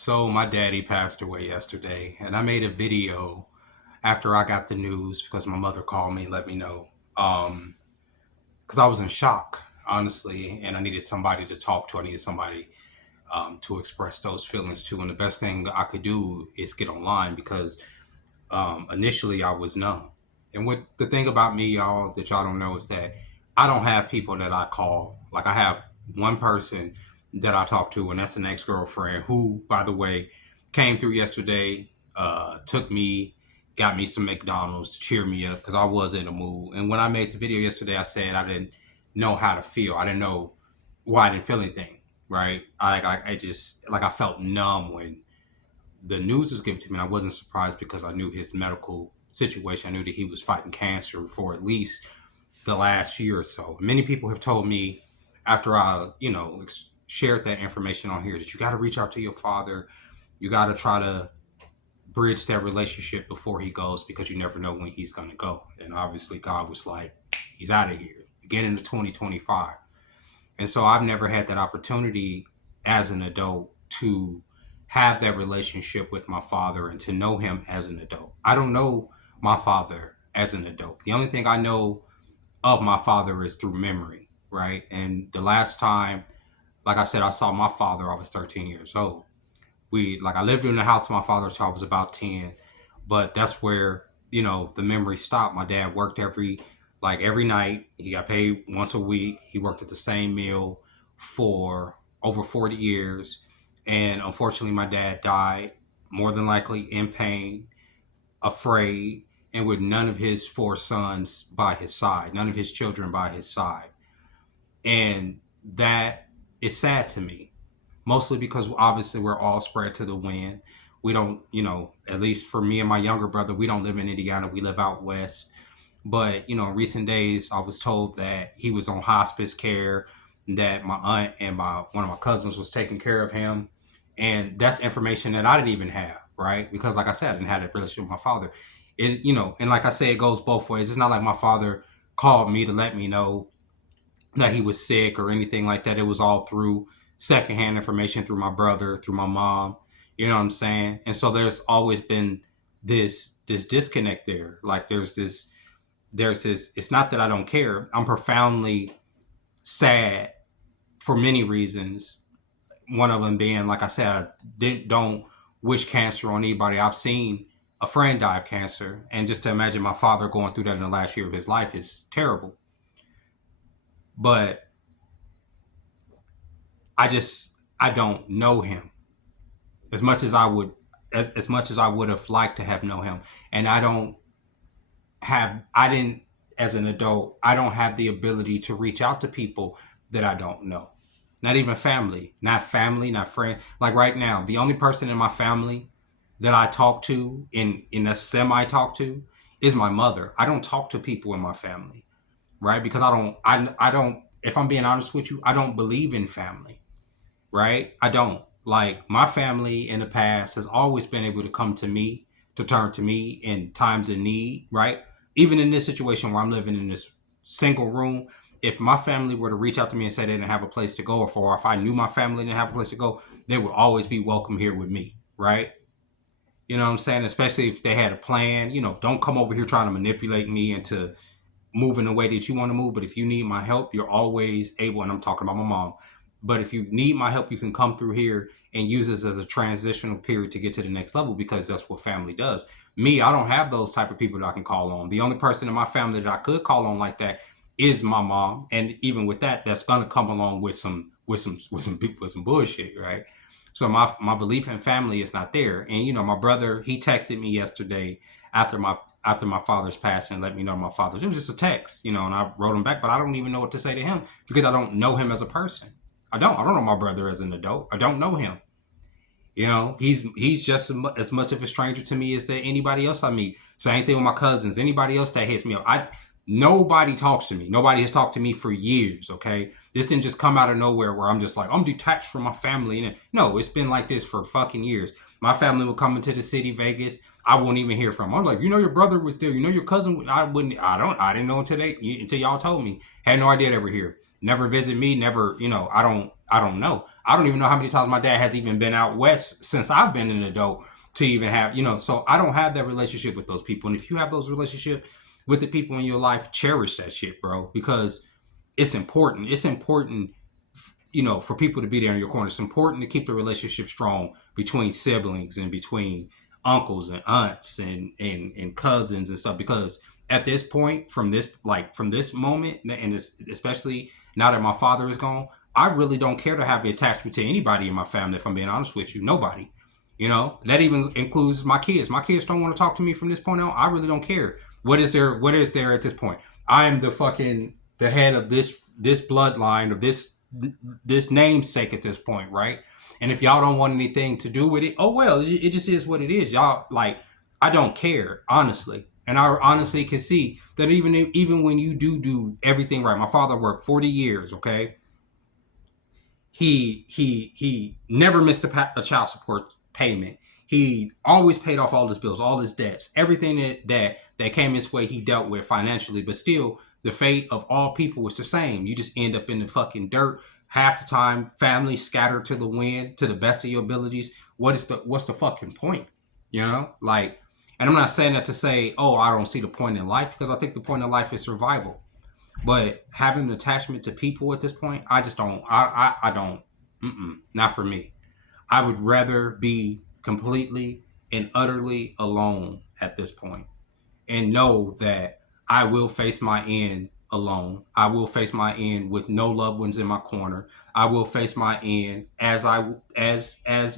So my daddy passed away yesterday, and I made a video after I got the news because my mother called me and let me know. Because I was in shock, honestly, and I needed somebody to talk to. I needed somebody to express those feelings to. And the best thing I could do is get online because initially I was numb. And what the thing about me, y'all, that y'all don't know is that I don't have people that I call. Like I have one person that I talk to, and that's an ex girlfriend who, by the way, came through yesterday, took me, got me some McDonald's to cheer me up because I was in a mood. And when I made the video yesterday, I said I didn't know how to feel. I didn't know why I didn't feel anything. Right? I just like I felt numb when the news was given to me. And I wasn't surprised because I knew his medical situation. I knew that he was fighting cancer for at least the last year or so. Many people have told me after I, shared that information on here that you got to reach out to your father. You got to try to bridge that relationship before he goes because you never know when he's going to go. And obviously, God was like, he's out of here. Get into 2025. And so I've never had that opportunity as an adult to have that relationship with my father and to know him as an adult. I don't know my father as an adult. The only thing I know of my father is through memory, right? And the last time, like I said, I saw my father, I was 13 years old. I lived in the house with my father till I was about 10, but that's where, the memory stopped. My dad worked every night. He got paid once a week. He worked at the same mill for over 40 years. And unfortunately, my dad died, more than likely in pain, afraid, and with none of his four sons by his side, none of his children by his side. And that is sad to me, mostly because obviously we're all spread to the wind. We don't, at least for me and my younger brother, we don't live in Indiana. We live out west. But, in recent days, I was told that he was on hospice care, that my aunt and one of my cousins was taking care of him. And that's information that I didn't even have, right? Because like I said, I didn't have that relationship with my father. And like I say, it goes both ways. It's not like my father called me to let me know that he was sick or anything like that. It was all through secondhand information through my brother, through my mom. You know what I'm saying? And so there's always been this disconnect there. Like there's this. It's not that I don't care. I'm profoundly sad for many reasons. One of them being, like I said, don't wish cancer on anybody. I've seen a friend die of cancer, and just to imagine my father going through that in the last year of his life is terrible. But I don't know him as much as I would as much as I would have liked to have known him, and I didn't, as an adult, I don't have the ability to reach out to people that I don't know. Not even family, not friend. Like right now, the only person in my family that I talk to in a semi talk to is my mother. I don't talk to people in my family, right? Because I don't if I'm being honest with you, I don't believe in family, right? I don't. Like my family in the past has always been able to come to me, to turn to me in times of need, right? Even in this situation where I'm living in this single room, if my family were to reach out to me and say they didn't have a place to go, or if I knew my family didn't have a place to go, they would always be welcome here with me, right? You know what I'm saying? Especially if they had a plan, don't come over here trying to manipulate me into move in the way that you want to move. But if you need my help, you're always able, and I'm talking about my mom. But if you need my help, you can come through here and use this as a transitional period to get to the next level because that's what family does. Me, I don't have those type of people that I can call on. The only person in my family that I could call on like that is my mom. And even with that, that's gonna come along with some people with some bullshit, right? So my belief in family is not there. And my brother, he texted me yesterday after my father's passing and let me know my father's. It was just a text, and I wrote him back, but I don't even know what to say to him because I don't know him as a person. I don't know my brother as an adult. I don't know him. He's just as much of a stranger to me as that anybody else I meet. Same thing with my cousins. Anybody else that hits me up, nobody talks to me. Nobody has talked to me for years. Okay, this didn't just come out of nowhere where I'm just like I'm detached from my family. And no, it's been like this for fucking years. My family would come into the city, Vegas. I wouldn't even hear from them. I'm like, your brother was there. Your cousin. I wouldn't. I didn't know until y'all told me. Had no idea they were here. Never visit me. Never. I don't. I don't know. I don't even know how many times my dad has even been out west since I've been an adult to even have, so I don't have that relationship with those people. And if you have those relationships with the people in your life, cherish that shit, bro, because it's important. It's important, for people to be there in your corner. It's important to keep the relationship strong between siblings and between uncles and aunts and cousins and stuff. Because at this point, from this moment, and especially now that my father is gone, I really don't care to have the attachment to anybody in my family. If I'm being honest with you, nobody. That even includes my kids. My kids don't want to talk to me from this point on. I really don't care. What is there? What is there at this point? I am the head of this bloodline, of this namesake at this point, right? And if y'all don't want anything to do with it, oh well, it just is what it is. Y'all, like, I don't care, honestly. And I honestly can see that even when you do everything right. My father worked 40 years, okay? He never missed a child support payment. He always paid off all his bills, all his debts, everything that came his way. He dealt with financially, but still, the fate of all people was the same. You just end up in the fucking dirt half the time. Family scattered to the wind to the best of your abilities. What's the fucking point? Like, and I'm not saying that to say, oh, I don't see the point in life, because I think the point in life is survival. But having an attachment to people at this point, I just don't. I don't. Not for me. I would rather be completely and utterly alone at this point, and know that I will face my end alone. I will face my end with no loved ones in my corner. I will face my end as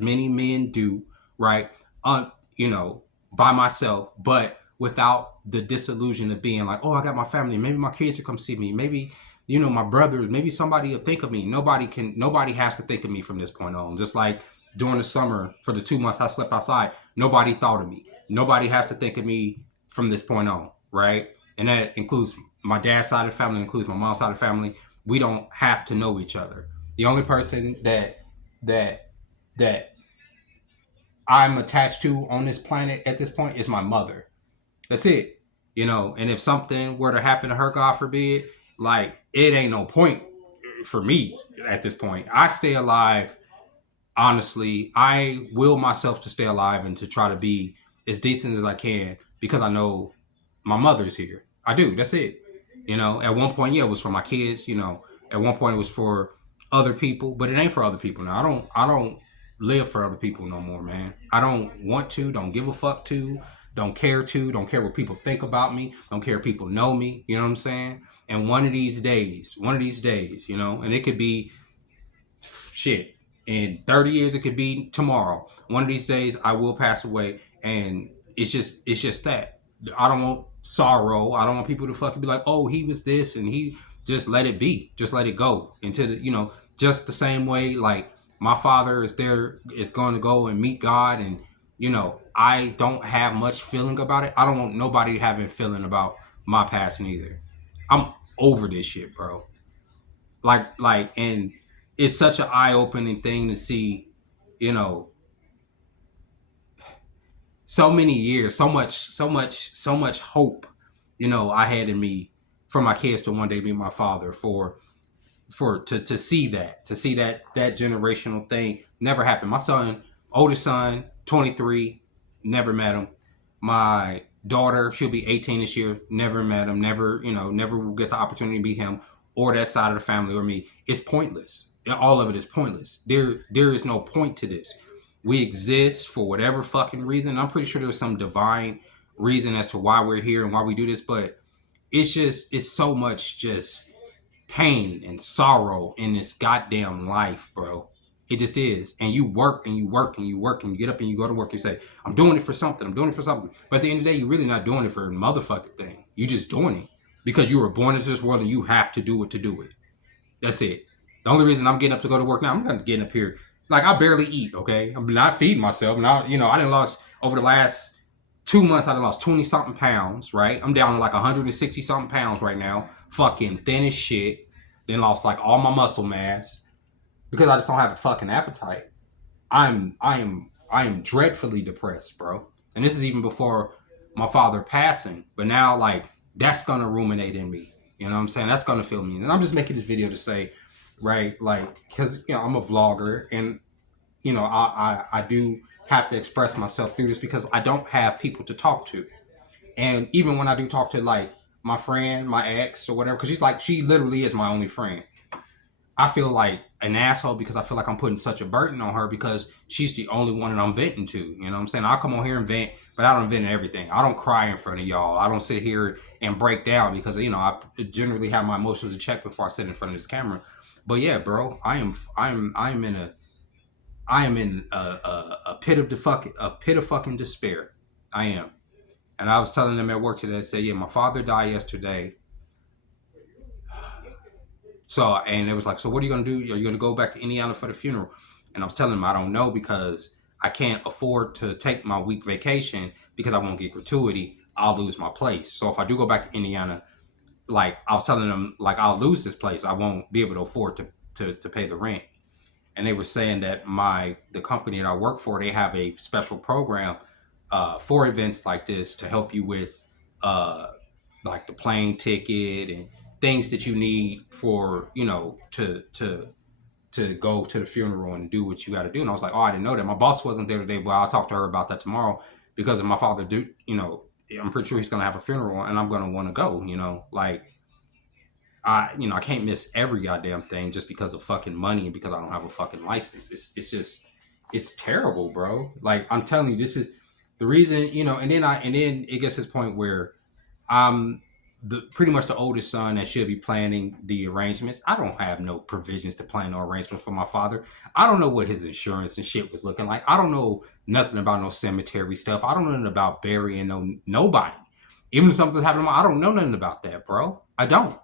many men do, right? On by myself, but without the disillusion of being like, oh, I got my family. Maybe my kids will come see me. Maybe my brothers. Maybe somebody will think of me. Nobody has to think of me from this point on. Just like during the summer for the 2 months I slept outside, nobody thought of me. Nobody has to think of me from this point on, right? And that includes my dad's side of the family, includes my mom's side of the family. We don't have to know each other. The only person that that I'm attached to on this planet at this point is my mother. That's it. And if something were to happen to her, God forbid, like, it ain't no point for me at this point. I stay alive. Honestly, I will myself to stay alive and to try to be as decent as I can, because I know my mother's here. I do. That's it. At one point, yeah, it was for my kids. At one point it was for other people, but it ain't for other people now. I don't live for other people no more, man. I don't want to. Don't give a fuck to. Don't care to. Don't care what people think about me. Don't care if people know me. You know what I'm saying? And one of these days, and it could be shit. In 30 years, it could be tomorrow. One of these days, I will pass away, and it's just that. I don't want sorrow. I don't want people to fucking be like, oh, he was this, and he just let it be. Just let it go into just the same way, like, my father is going to go and meet God, and I don't have much feeling about it. I don't want nobody having feeling about my passing either. I'm over this shit, bro. And it's such an eye-opening thing to see, you know so many years, so much hope, I had in me for my kids to one day be my father, to see that generational thing never happened. My oldest son, 23, never met him. My daughter, she'll be 18 this year, never met him, never will get the opportunity to meet him or that side of the family or me. It's pointless. All of it is pointless. There is no point to this. We exist for whatever fucking reason. I'm pretty sure there's some divine reason as to why we're here and why we do this, but it's so much just pain and sorrow in this goddamn life, bro. It just is. And you work and you work and you work and you get up and you go to work and you say, I'm doing it for something. I'm doing it for something. But at the end of the day, you're really not doing it for a motherfucking thing. You're just doing it because you were born into this world and you have to do it to do it. That's it. The only reason I'm getting up to go to work now, I'm not getting up here. Like, I barely eat, okay? I'm not feeding myself. Now, I done lost, over the last 2 months, I done lost 20 something pounds, right? I'm down to like 160 something pounds right now. Fucking thin as shit. Then lost like all my muscle mass because I just don't have a fucking appetite. I am dreadfully depressed, bro. And this is even before my father passing. But now, like, that's gonna ruminate in me. You know what I'm saying? That's gonna fill me. And I'm just making this video to say, right? Like, because I'm a vlogger, and I do have to express myself through this because I don't have people to talk to. And even when I do talk to like my friend, my ex or whatever, because she literally is my only friend. I feel like an asshole because I feel like I'm putting such a burden on her because she's the only one that I'm venting to. You know what I'm saying? I'll come on here and vent, but I don't vent everything. I don't cry in front of y'all. I don't sit here and break down because I generally have my emotions in check before I sit in front of this camera. But yeah, bro, I am in a pit of fucking despair. I am. And I was telling them at work today, I said, yeah, my father died yesterday. So, and it was like, so what are you going to do? Are you going to go back to Indiana for the funeral? And I was telling them, I don't know because I can't afford to take my week vacation because I won't get gratuity. I'll lose my place. So if I do go back to Indiana, like I was telling them, like I'll lose this place. I won't be able to afford to pay the rent. And they were saying that the company that I work for, they have a special program for events like this to help you with uh, like the plane ticket and things that you need for to go to the funeral and do what you got to do. And I was like, oh, I didn't know that. My boss wasn't there today, but I'll talk to her about that tomorrow because if my father I'm pretty sure he's gonna have a funeral and I'm gonna want to go. Like I can't miss every goddamn thing just because of fucking money and because I don't have a fucking license. It's just it's terrible, bro. Like I'm telling you, this is the reason, and then it gets to this point where I'm the pretty much the oldest son that should be planning the arrangements. I don't have no provisions to plan no arrangements for my father. I don't know what his insurance and shit was looking like. I don't know nothing about no cemetery stuff. I don't know nothing about burying nobody. Even if something's happening, I don't know nothing about that, bro. I don't.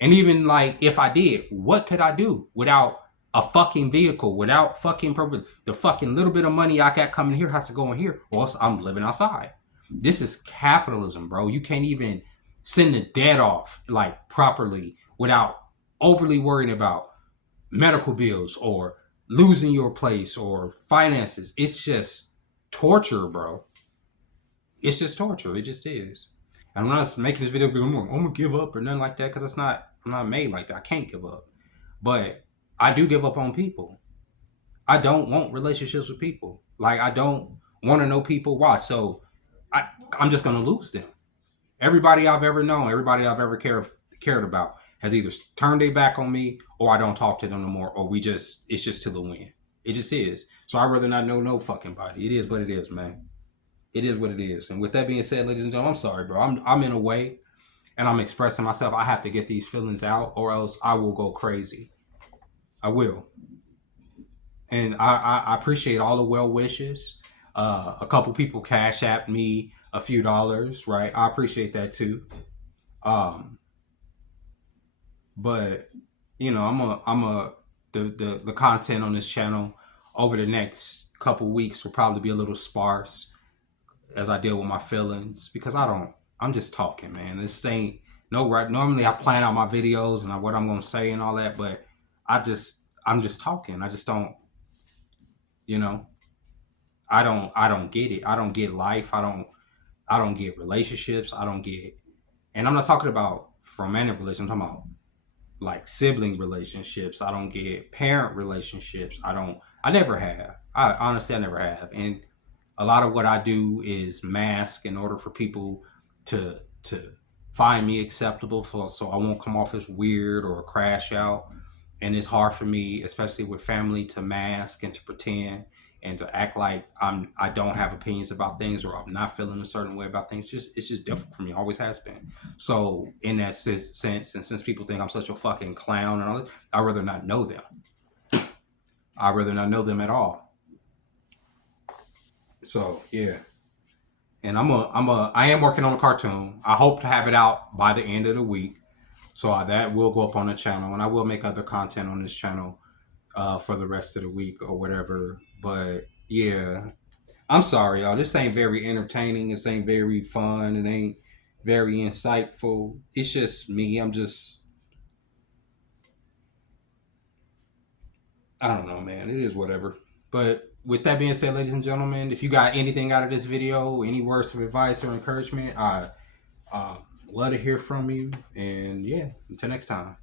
And even like if I did, what could I do without a fucking vehicle, without fucking purpose? The fucking little bit of money I got coming here has to go in here, or else I'm living outside. This is capitalism, bro. You can't even send the debt off like properly without overly worrying about medical bills or losing your place or finances. It's just torture, bro. It's just torture. It just is. And I'm not making this video because I'm gonna give up or nothing like that because I'm not made like that. I can't give up. But I do give up on people. I don't want relationships with people. Like I don't want to know people. Why? So I I'm just gonna lose them. Everybody I've ever known, everybody I've ever cared about has either turned their back on me or I don't talk to them no more, or it's just to the wind. It just is. So I'd rather not know no fucking body. It is what it is, man. It is what it is. And with that being said, ladies and gentlemen, I'm sorry, bro. I'm in a way and I'm expressing myself. I have to get these feelings out or else I will go crazy. I will. And I appreciate all the well wishes. A couple people cash apped me a few dollars, right? I appreciate that too. Um, but the content on this channel over the next couple weeks will probably be a little sparse as I deal with my feelings because I'm just talking, man. This ain't no right. Normally I plan out my videos and what I'm gonna say and all that, but I'm just talking. I just don't, you know, I don't get it. I don't get life. I don't get relationships. I don't get, and I'm not talking about romantic relationships. I'm talking about like sibling relationships. I don't get parent relationships. I never have. I honestly I never have. And a lot of what I do is mask in order for people to find me acceptable so I won't come off as weird or crash out. And it's hard for me, especially with family, to mask and to pretend and to act like I don't have opinions about things or I'm not feeling a certain way about things. It's just different for me. Always has been. So in that sense, and since people think I'm such a fucking clown and all that, I'd rather not know them. I'd rather not know them at all. So yeah. And I am working on a cartoon. I hope to have it out by the end of the week. So that will go up on the channel, and I will make other content on this channel for the rest of the week or whatever. But yeah, I'm sorry, y'all. This ain't very entertaining. This ain't very fun. It ain't very insightful. It's just me. I don't know, man. It is whatever. But with that being said, ladies and gentlemen, if you got anything out of this video, any words of advice or encouragement, I love to hear from you. And yeah, until next time.